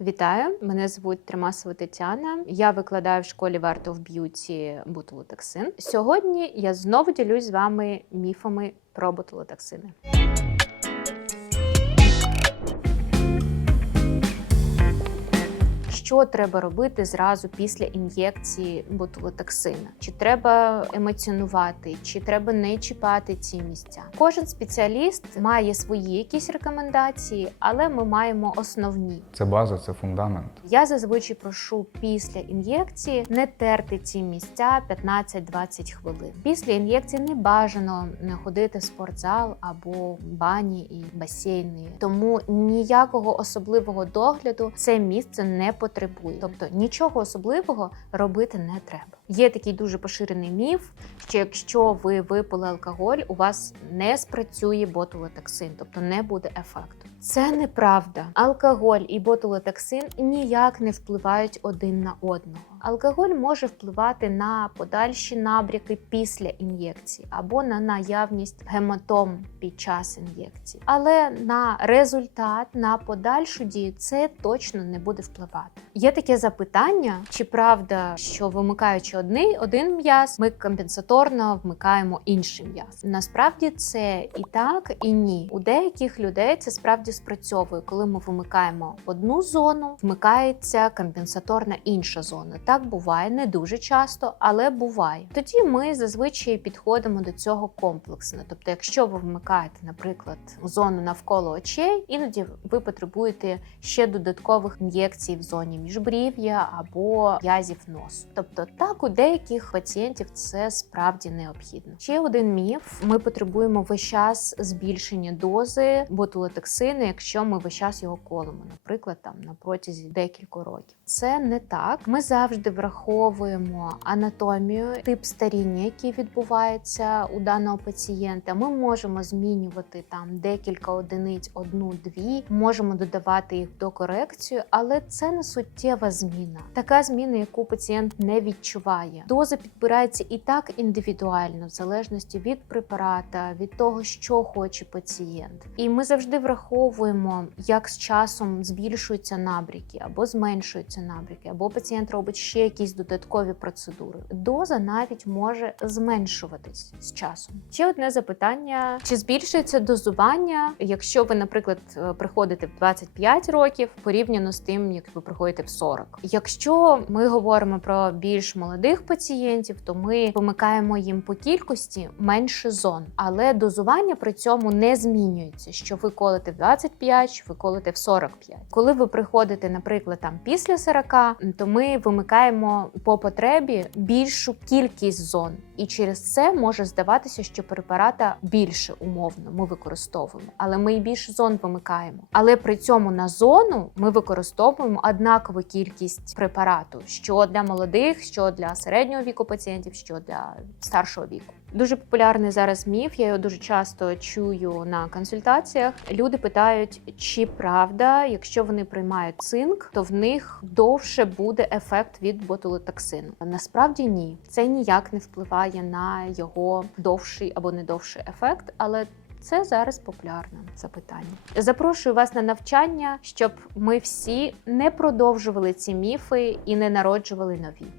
Вітаю! Мене звуть Тримасова Тетяна. Я викладаю в школі варто в б'юті ботулотоксин. Сьогодні я знову ділюсь з вами міфами про ботулотоксини. Що треба робити зразу після ін'єкції ботулотоксина? Чи треба емоціонувати, чи треба не чіпати ці місця? Кожен спеціаліст має свої якісь рекомендації, але ми маємо основні. Це база, це фундамент. Я зазвичай прошу після ін'єкції не терти ці місця 15-20 хвилин. Після ін'єкції не бажано не ходити в спортзал або бані і басейни. Тому ніякого особливого догляду це місце не потребує. Тобто нічого особливого робити не треба. Є такий дуже поширений міф, що якщо ви випили алкоголь, у вас не спрацює ботулотоксин, тобто не буде ефекту. Це неправда. Алкоголь і ботулотоксин ніяк не впливають один на одного. Алкоголь може впливати на подальші набряки після ін'єкції або на наявність гематом під час ін'єкції. Але на результат, на подальшу дію це точно не буде впливати. Є таке запитання: чи правда, що вимикаючи одний один м'яз, ми компенсаторно вмикаємо інший м'яз? Насправді це і так, і ні. У деяких людей це справді спрацьовує, коли ми вимикаємо одну зону, вмикається компенсаторна інша зона. Так буває не дуже часто, але буває. Тоді ми зазвичай підходимо до цього комплексно. Тобто, якщо ви вмикаєте, наприклад, зону навколо очей, іноді ви потребуєте ще додаткових ін'єкцій в зоні міжбрів'я або в'язів носу. Тобто, так у деяких пацієнтів це справді необхідно. Ще один міф: ми потребуємо весь час збільшення дози ботулотоксину, якщо ми весь час його колимо, наприклад, там на протязі декількох років. Це не так. Ми завжди враховуємо анатомію, тип старіння, який відбувається у даного пацієнта. Ми можемо змінювати там декілька одиниць, одну-дві, можемо додавати їх до корекцію, але це не суттєва зміна. Така зміна, яку пацієнт не відчуває. Доза підбирається і так індивідуально, в залежності від препарата, від того, що хоче пацієнт. І ми завжди враховуємо, як з часом збільшуються набряки або зменшуються набряки, або пацієнт робить ще якісь додаткові процедури. Доза навіть може зменшуватись з часом. Ще одне запитання: чи збільшується дозування, якщо ви, наприклад, е, приходите в 25 років порівняно з тим, як ви приходите в 40? Якщо ми говоримо про більш молодих пацієнтів, то ми вимикаємо їм по кількості менше зон, але дозування при цьому не змінюється. Що ви колите в 25, що ви колите в 45. Коли ви приходите, наприклад, там після 40, то ми вимикаємо по потребі більшу кількість зон, і через це може здаватися, що препарата більше умовно ми використовуємо, але ми і більше зон вимикаємо. Але при цьому на зону ми використовуємо однакову кількість препарату, що для молодих, що для середнього віку пацієнтів, що для старшого віку. Дуже популярний зараз міф. Я його дуже часто чую на консультаціях. Люди питають, чи правда, якщо вони приймають цинк, то в них довше буде ефект від ботулотоксину. Насправді ні, це ніяк не впливає на його довший або не довший ефект, але це зараз популярне запитання. Запрошую вас на навчання, щоб ми всі не продовжували ці міфи і не народжували нові.